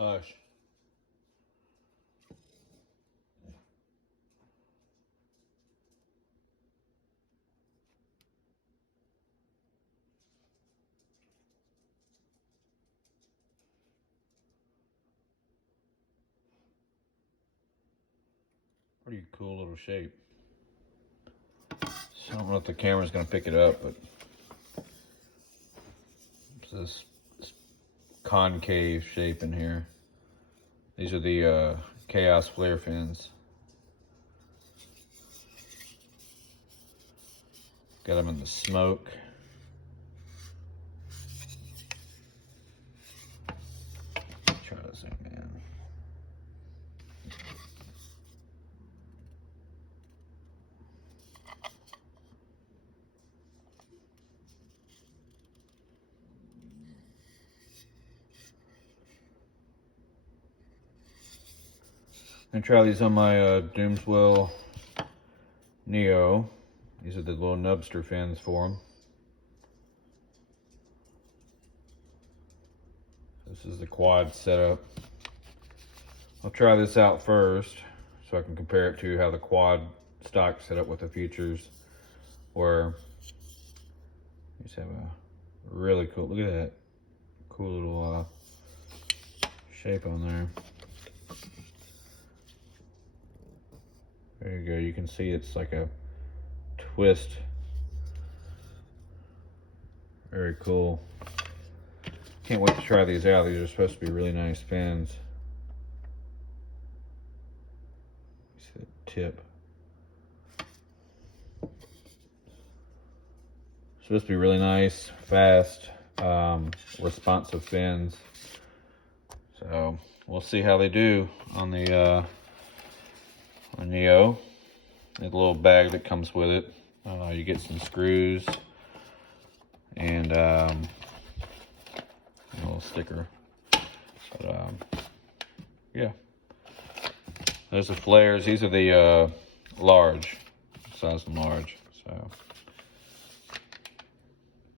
Hush. Pretty cool little shape. So I don't know if the camera's gonna pick it up, but it's this concave shape in here. These are the Chaos flare fins. Got them in the smoke. Try to zoom in. I'm gonna try these on my Doomswell Neo. These are the little nubster fins for them. This is the quad setup. I'll try this out first so I can compare it to how the quad stock set up with the futures, where you just have a really cool, look at that cool little shape on there. There you go, you can see it's like a twist. Very cool. Can't wait to try these out. These are supposed to be really nice fins. See the tip. Supposed to be really nice, fast, responsive fins. So we'll see how they do on the Neo. The little bag that comes with it. You get some screws and a little sticker. But yeah, there's the flares. These are the large, size and large. So.